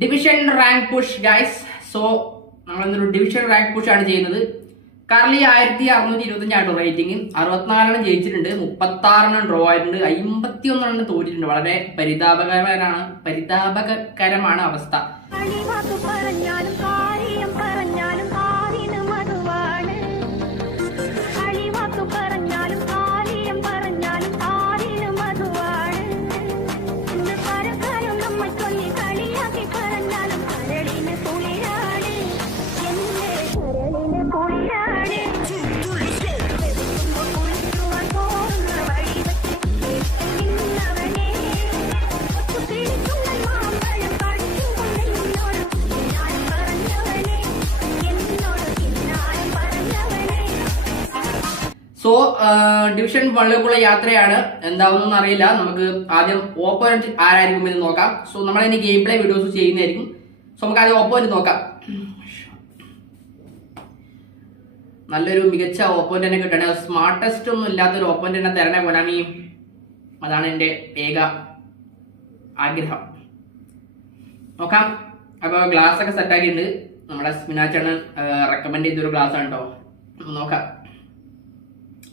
Division rank push guys so നമ്മളൊന്നൊരു division rank push ആണ് ചെയ്യുന്നത്. കറലി ആയിരത്തി അറുന്നൂറ്റി ഇരുപത്തഞ്ചാണ് റേറ്റിംഗ് അറുപത്തിനാലെണ്ണം ജയിച്ചിട്ടുണ്ട്. മുപ്പത്തി ആറെണ്ണം ഡ്രോ ആയിട്ടുണ്ട്. അമ്പത്തി ഒന്നെണ്ണം തോറ്റിട്ടുണ്ട്. വളരെ പരിതാപകരമാണ്. പരിതാപകരമാണ് അവസ്ഥ. സോ ഡിവിഷൻ വണ്ണിലേക്കുള്ള യാത്രയാണ് എന്താവുന്നതെന്ന് അറിയില്ല. നമുക്ക് ആദ്യം ഓപ്പോനന്റ് ആരായിരിക്കും എന്ന് നോക്കാം. സോ നമ്മൾ ഇനി ഗെയിം പ്ലേ വീഡിയോസ് ചെയ്യുന്നതായിരിക്കും. സോ നമുക്ക് ആദ്യം ഓപ്പോനന്റ് നോക്കാം. നല്ലൊരു മികച്ച ഓപ്പോനന്റിനെ കിട്ടണേ. സ്മാർട്ടസ്റ്റ് ഒന്നും ഇല്ലാത്തൊരു തന്നെ തരണേ കൊനാമി അതാണ് എന്റെ ഏക ആഗ്രഹം. നോക്കാം. അപ്പോൾ ഗ്ലാസ് ഒക്കെ സെറ്റ് ആക്കിയിട്ടുണ്ട്. നമ്മുടെ സ്മിനാച്ചാണ് റെക്കമെൻഡ് ചെയ്തൊരു ഗ്ലാസ് ആണ് കേട്ടോ നോക്കാം.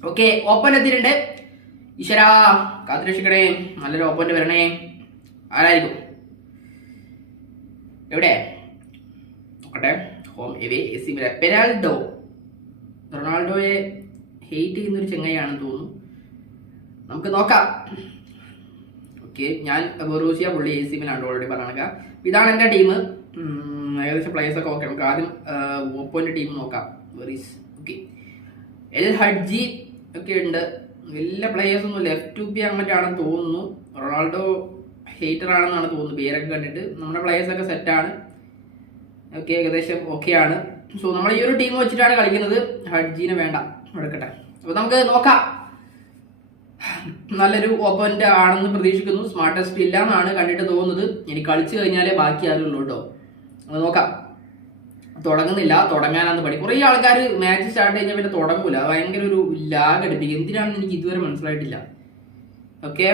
ഓക്കെ ഓപ്പൺ എത്തിയിട്ടുണ്ട്. ഈശ്വരാ കാത്തുരക്ഷിക്കണേ. നല്ലൊരു ഓപ്പൺ വരണേ. ആരായിരിക്കും? എവിടെ? നോക്കട്ടെ. ഹോം എവേ എ സി പെനാൽഡോ റൊണാൾഡോയെ ഹെയ്റ്റ് ചെയ്യുന്നൊരു ചെങ്ങയാണെന്ന് തോന്നുന്നു. നമുക്ക് നോക്കാം. ഓക്കെ ഞാൻ ബൊറൂസിയ പുള്ളി എ സി മിലാണ് ഓൾറെഡി പറഞ്ഞ ഇതാണ് എന്റെ ടീം ഏകദേശം പ്ലേസ് ഒക്കെ ഓക്കെ നമുക്ക് ആദ്യം ഓപ്പോന്റെ ടീം നോക്കാം. വെറീസ് ഓക്കെ എൽ ഹഡ്ജി ഒക്കെ ഉണ്ട്. വലിയ പ്ലേയേഴ്സ് ഒന്നും ലെഫ്റ്റ് ടു ബി അങ്ങോട്ടാണെന്ന് തോന്നുന്നു. റൊണാൾഡോ ഹേറ്റർ ആണെന്നാണ് തോന്നുന്നു. പേരൊക്കെ കണ്ടിട്ട്. നമ്മുടെ പ്ലെയേഴ്സൊക്കെ സെറ്റാണ് ഓക്കെ ഏകദേശം ഓക്കെയാണ് സോ നമ്മൾ ഈ ഒരു ടീം വെച്ചിട്ടാണ് കളിക്കുന്നത്. ഹഡ്ജീനെ വേണ്ട. എടുക്കട്ടെ. അപ്പോൾ നമുക്ക് നോക്കാം. നല്ലൊരു ഓപ്പന്റെ ആണെന്ന് പ്രതീക്ഷിക്കുന്നു. സ്മാർട്ടസ്റ്റ് ഇല്ല എന്നാണ് കണ്ടിട്ട് തോന്നുന്നത്. ഇനി കളിച്ചു കഴിഞ്ഞാലേ ബാക്കി ആരുള്ളൂ കേട്ടോ. നോക്കാം. തുടങ്ങുന്നില്ല. തുടങ്ങാനാണ് പണി. കുറേ ആൾക്കാർ മാച്ച് സ്റ്റാർട്ട് കഴിഞ്ഞാൽ പിന്നെ തുടങ്ങൂല. ഭയങ്കര ഒരു ലാഗ് അടിപ്പിക്കും എന്തിനാണെന്ന് എനിക്ക് ഇതുവരെ മനസ്സിലായിട്ടില്ല. ഓക്കെ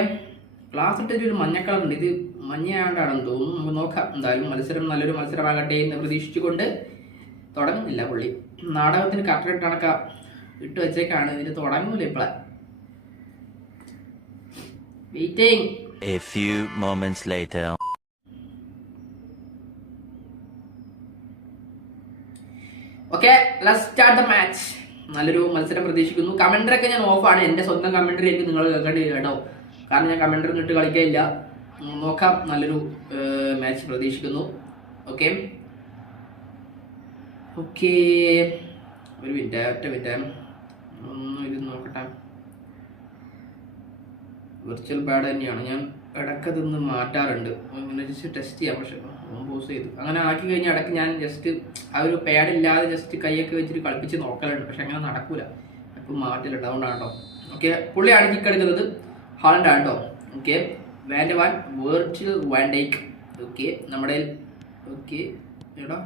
ക്ലാസ് ഇട്ടൊരു ഒരു മഞ്ഞ കളർ ഉണ്ട് ഇത് മഞ്ഞയാണ്ടാണെന്ന് തോന്നുന്നു. നമുക്ക് നോക്കാം. എന്തായാലും മത്സരം നല്ലൊരു മത്സരമാകട്ടെ എന്ന് പ്രതീക്ഷിച്ചുകൊണ്ട് തുടങ്ങുന്നില്ല പുള്ളി. നാടകത്തിന് കറക്റ്റ് കണക്ക ഇട്ട് വെച്ചേക്കാണ്. ഇതിന് തുടങ്ങൂല ഇപ്പളെ. Waiting A few moments later. Okay start match നല്ലൊരു മത്സരം പ്രതീക്ഷിക്കുന്നു. കമന്ററി ഒക്കെ ഞാൻ ഓഫാണ് എന്റെ സ്വന്തം കമന്ററി ആയിരിക്കും നിങ്ങൾ കേൾക്കേണ്ടി കേട്ടോ. കാരണം ഞാൻ കമന്ററി ഇട്ട് കളിക്കില്ല നോക്കാം. നല്ലൊരു മാച്ച് പ്രതീക്ഷിക്കുന്നു. ഓക്കെ ഓക്കെ ഒരു മിനിറ്റ് ഒറ്റ മിനിറ്റ് നോക്കട്ടെ. വെർച്വൽ പാഡ് തന്നെയാണ്. ഞാൻ ഇടക്കതൊന്ന് മാറ്റാറുണ്ട്. ടെസ്റ്റ് ചെയ്യാം. പക്ഷെ പോസ് ചെയ്തു. അങ്ങനെ ആക്കി കഴിഞ്ഞാൽ ഇടയ്ക്ക് ഞാൻ ജസ്റ്റ് ആ ഒരു പേഡ് ഇല്ലാതെ ജസ്റ്റ് കൈയൊക്കെ വെച്ചിട്ട് കളിപ്പിച്ച് നോക്കലുണ്ട്. പക്ഷെ അങ്ങനെ നടക്കൂല. ഇപ്പം മാറ്റിലുണ്ട്. അതുകൊണ്ടാണ് കേട്ടോ ഓക്കെ പുള്ളിയാണ് കിക്ക് എടുക്കുന്നത്. ഹാളണ്ടാണ് കേട്ടോ okay want Van virtual Van Dijk okay നമ്മുടെ ഓക്കെ എടാ.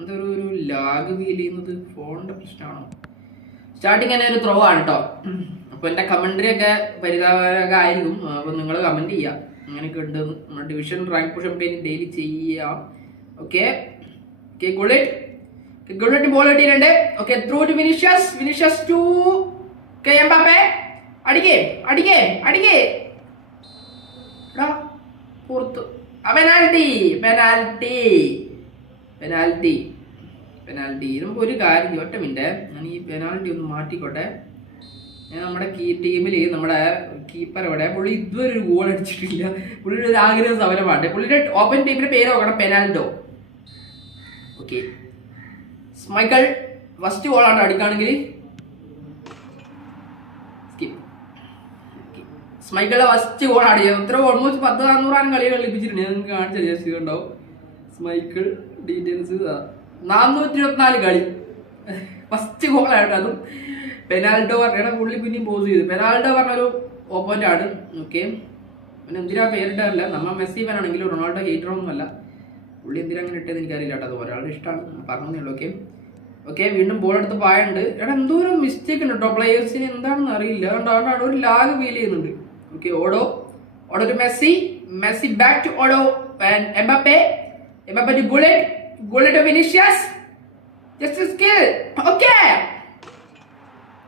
എന്താ ഒരു ലാഗ് ഫീൽ ചെയ്യുന്നത് ഫോണിന്റെ പ്രശ്നമാണോ സ്റ്റാർട്ടിങ് തന്നെ ഒരു ത്രോ ആണ് കേട്ടോ അപ്പോൾ എന്റെ കമന്ററി ഒക്കെ പരിതാപകരമായിരിക്കും. അപ്പോൾ നിങ്ങൾ കമന്റ് ചെയ്യാം. അങ്ങനെയൊക്കെ ഉണ്ട് നമ്മുടെ ഡിവിഷൻ റാങ്ക് പുഷ് നമുക്ക് ഡെയിലി ചെയ്യാം. Okay okay good Gullit ball കിട്ടിയിട്ടുണ്ട്. Okay through to Vinicius Vinicius to K Mbappe. അടിക്കേ അടിക്കേ അടിക്കേ. എടാ, പുറത്ത്. പെനാൽറ്റി പെനാൽറ്റി പെനാൽറ്റി പെനാൽറ്റി നമുക്ക് ഒരു കാര്യം. ഒറ്റ മിനിറ്റ് ഞാൻ ഈ പെനാൽറ്റി ഒന്ന് മാറ്റിക്കോട്ടെ. നമ്മുടെ കീ ടീമിൽ നമ്മുടെ കീപ്പർ ഇവിടെ പുള്ളി ഇതുവരെ ഒരു ഗോൾ അടിച്ചിട്ടില്ല. പുള്ളിയുടെ ഒരു ആഗ്രഹം സമരമാണ്. പുള്ളിയുടെ ഓപ്പൺ ടീമിന്റെ പേര് നോക്കണം പെനാൽഡോ ഓക്കെ സ്മൈക്കിൾ ഫസ്റ്റ് ഗോളാണ് അടിക്കുകയാണെങ്കിൽ സ്മൈക്കിളുടെ ഫസ്റ്റ് ഗോൾ ഗോളാണ് എത്ര ഓൾമോസ്റ്റ് പത്ത് നാന്നൂറാണ് കളി കളിപ്പിച്ചിട്ടുണ്ട് നിങ്ങൾക്ക് കാണിച്ച ജസ്റ്റ് ഉണ്ടാവും സ്മൈക്കിൾ ഡീറ്റെയിൽസ് നാനൂറ്റി ഇരുപത്തിനാല് കളി. ഫസ്റ്റ് ഗോളായിട്ട് അതും. പെനാൽഡോ പറഞ്ഞ പുള്ളി പിന്നെയും പോസ് ചെയ്തു. പെനാൾഡോ പറഞ്ഞൊരു ഓപ്പോനന്റ് ആണ്. ഓക്കെ പിന്നെ എന്തിനാ പേരിട്ടാറില്ല നമ്മൾ മെസ്സി ഫാനാണെങ്കിലും റൊണാൾഡോ ഹെയ്റ്റർ ഒന്നുമല്ല. പുള്ളി എന്തിനാ അങ്ങനെ ഇട്ടത് എനിക്കറിയില്ല കേട്ടോ. അത് ഒരാളുടെ ഇഷ്ടമാണ്. പറഞ്ഞതേ ഉള്ളൂ ഓക്കെ ഓക്കെ വീണ്ടും ബോൾ എടുത്ത് പായുണ്ട് എടാ എന്തോ ഒരു മിസ്റ്റേക്ക് ഉണ്ട് കേട്ടോ പ്ലേയേഴ്സിന് എന്താണെന്ന് അറിയില്ല. അതുകൊണ്ടാണ് ഒരു ലാഗ് ഫീൽ ചെയ്യുന്നുണ്ട്. ഓക്കെ ഓടോ. ഓടോ ഒരു മെസ്സി. മെസ്സി ബാക്ക് ടു ഓടോ. Mbappe. Mbappe Gullit to Vinicius just okay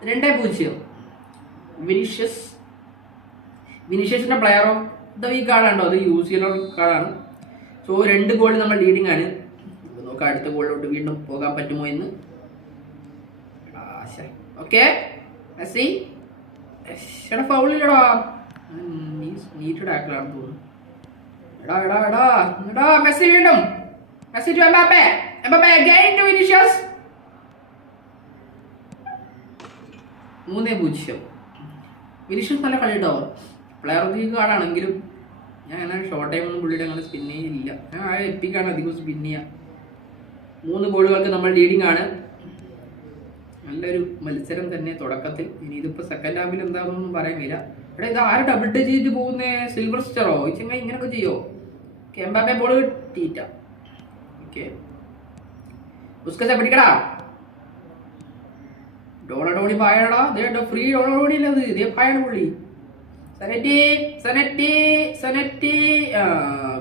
രണ്ടേ പൂജ്യം. വിനിഷ്യസ് വിനിഷ്യസിന്റെ പ്ലെയർ ഓഫ് ദ വീക്ക് ആളാണോ അത് യു സി എൽ കാർഡാണ് സോ രണ്ട് ഗോൾ നമ്മൾ ലീഡിംഗ് ആണ്. നോക്കാം അടുത്ത ഗോളിലോട്ട് വീണ്ടും പോകാൻ പറ്റുമോ എന്ന്? ആശ ഓക്കെ മെസ്സി? എടാ ഫൗളില്ലടാ നീറ്റ് ടാക്കിലാണെന്ന് തോന്നുന്നു. എടാ എടാ മെസ്സി വീണ്ടും. Messi to Mbappe. Mbappe again to Vinicius മൂന്നേ പൂജ്യം. വിനീഷ്യസ് നല്ല കളി കേട്ടോ പ്ലെയർ ഓഫ് ദി കാർഡാണെങ്കിലും ഞാൻ അങ്ങനെ ഷോർട്ട് ടൈം ഒന്നും പുള്ളിയുടെ അങ്ങനെ സ്പിൻ ചെയ്യില്ല ഞാൻ ആ എപ്പിക്കാണ് അധികം സ്പിൻ ചെയ്യുക മൂന്ന് ബോളുകൾക്ക് നമ്മൾ ലീഡിംഗ് ആണ്. നല്ലൊരു മത്സരം തന്നെ തുടക്കത്തിൽ. ഇനി ഇതിപ്പോൾ സെക്കൻഡ് ഹാഫിൽ എന്താണെന്നൊന്നും കഴിയില്ല. എടാ ഇത് ആര് ഡബിൾ ടച്ച് ചെയ്ത് പോകുന്നേ? സിൽവർ സ്റ്റാറോ ഈ ചെങ്ങ ഇങ്ങനെയൊക്കെ ചെയ്യോ? എംബാപ്പെ ബോൾ കിട്ടിയിട്ട. ഓക്കെ ഉസ്കസ പിടിക്കടാ. ഡോണഡോണി പായടാ ഇതേട്ടോ ഫ്രീ ഡോണഡോണി അല്ല ഇത് പായാണ് പുള്ളി. സനറ്റി സനറ്റി സനറ്റി.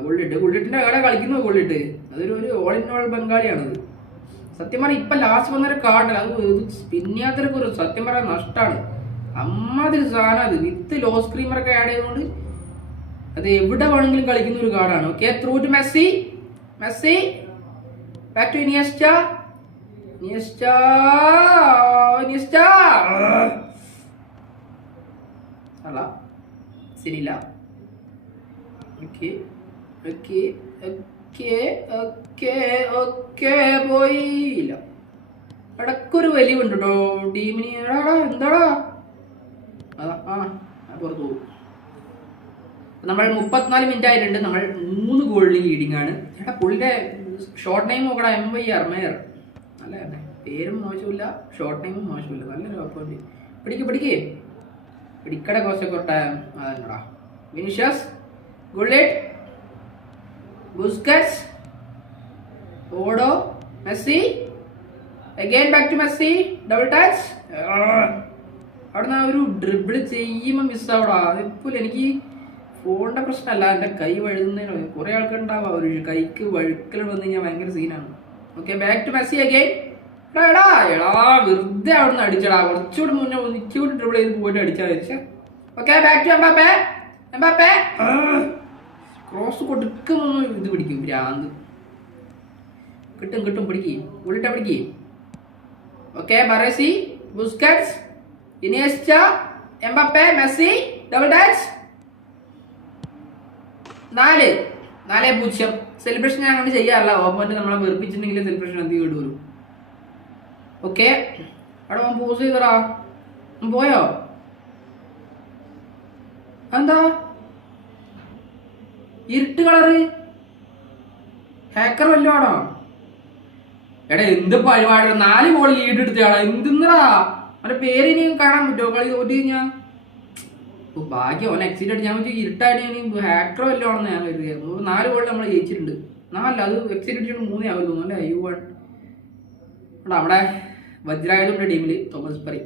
ഗുള്ളിട്ട് ഗുള്ളിട്ടിന്റെ കട കളിക്കുന്നു ഗുള്ളിട്ട്. അതൊരു ഒരു ഓൾ ഇൻ ഓൾ ബംഗാളിയാണത്. സത്യം പറഞ്ഞാൽ ഇപ്പൊ ലാസ്റ്റ് വന്നൊരു കാർഡല്ല അത് സ്പിന്നിയാത്തരക്ക് ഒരു സത്യം പറയാൻ നഷ്ടമാണ് അമ്മാതിരി സാധനം അത്. വിത്ത് ലോ സ്ക്രീമറൊക്കെ ആഡ് ചെയ്തുകൊണ്ട് അത് എവിടെ വേണമെങ്കിലും കളിക്കുന്ന ഒരു കാർഡാണ് okay through to Messi. Messi. Back to Iniesta. Iniesta Iniesta അല്ല ശരിയില്ല okay okay okay okay okay പോയില്ല ഇടക്കൊരു വലിവുണ്ട് കേട്ടോ ടീമിന് എന്താടാ? അതാ ആ പുറത്തു പോകും. നമ്മൾ മുപ്പത്തിനാല് മിനിറ്റ് ആയിട്ടുണ്ട്. നമ്മൾ മൂന്ന് ഗോളിൽ ലീഡിംഗ് ആണ്. എടാ പുള്ളിയുടെ ഷോർട്ട് ടൈം നോക്കടാ. എം വൈ അർമയർ നല്ല തന്നെ പേരും മോശമില്ല ഷോർട്ട് ടൈമും മോശമില്ല നല്ലൊരു അപ്പോയിന്റ് പിടിക്ക് പിടിക്ക്. പിടിക്കട കോശക്കൊട്ട അതെന്നടാ വിനിഷസ് ഗുള്ളിറ്റ് ബുസ്കസ് ഓടോ Messi. Again back to Messi. Double touch അവിടുന്ന് ഒരു ഡ്രിബിൾ ചെയ്യുമ്പോൾ മിസ്സാവടാ അതിപ്പോൾ എനിക്ക് ഫോണിന്റെ പ്രശ്നമല്ല. എന്റെ കൈ വഴുതുന്നതിന് കുറേ ആൾക്കാരുണ്ടാവാം. ഒരു കൈക്ക് വഴുക്കൽ വന്നു കഴിഞ്ഞാൽ ഭയങ്കര സീനാണ് okay back to Messi again എടാ എടാ എടാ വെറുതെ നിന്ന് അടിച്ചടാ. കുറച്ചുകൂടി മുന്നേ ഒന്നിച്ചുകൂടി ഡ്രിബിൾ ചെയ്ത് പോയിട്ട് അടിച്ചാൽ വെച്ചാൽ okay back to Mbappe Mbappe cross കൊടുക്കുമ്പോൾ ഇത് പിടിക്കും ഭ്രാന്ത്. കിട്ടും കിട്ടും പിടിക്കും. ഉള്ളിട്ട പിടിക്കും. Okay Baresi Busquets Iniesta Mbappe Messi double touch നാല്. നാല് പൂജ്യം. സെലിബ്രേഷൻ ഞാൻ അങ്ങനെ ചെയ്യാറില്ല. ഓപ്പോയിന്റ് നമ്മളെ വെറുപ്പിച്ചിട്ടുണ്ടെങ്കിൽ സെലിബ്രേഷൻ കേട്ട് വരും ഓക്കെ അവിടെ ഓൻ പോസ് ചെയ്തടാ. പോയോ? എന്താ ഇരുട്ട് കളറ് ഹാക്കർ വല്ലോ ആണോ? എടാ എന്ത് പരിപാടി? നാല് ബോൾ ലീഡ് എടുത്തയാളാ. എന്തിന്നടാ? അവന്റെ പേര് ഇനി കാണാൻ പറ്റുമോ? കളി തോറ്റി കഴിഞ്ഞാ? ഓ ഭാഗ്യം അവൻ എക്സിറ്റ് അടിച്ച് ഞാൻ വെച്ചാൽ ഇരുട്ടായിട്ട് ഞാൻ ഹാക്കർ വല്ലോ ആണെന്ന് ഞാൻ കരുതിയായിരുന്നു ഒരു നാല് ഗോൾ നമ്മൾ ജയിച്ചിട്ടുണ്ട്. നാലല്ല അത് എക്സിറ്റ് അടിച്ചിട്ട് മൂന്നേ ആവുമല്ലോ തോന്നുന്നു അല്ലേ? You won. അവിടെ വജ്രായുധമുണ്ട് ടീമിൽ തോമസ് പറി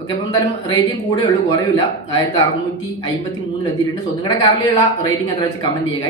ഓക്കെ അപ്പം എന്തായാലും റേറ്റിംഗ് കൂടെ ഉള്ളൂ കുറവില്ല. ആയിരത്തി അറുന്നൂറ്റി അമ്പത്തി മൂന്നിലെത്തിയിട്ടുണ്ട് സോ നിങ്ങളുടെ റേറ്റിംഗ് എത്ര വെച്ച് കമന്റ് ചെയ്യുക.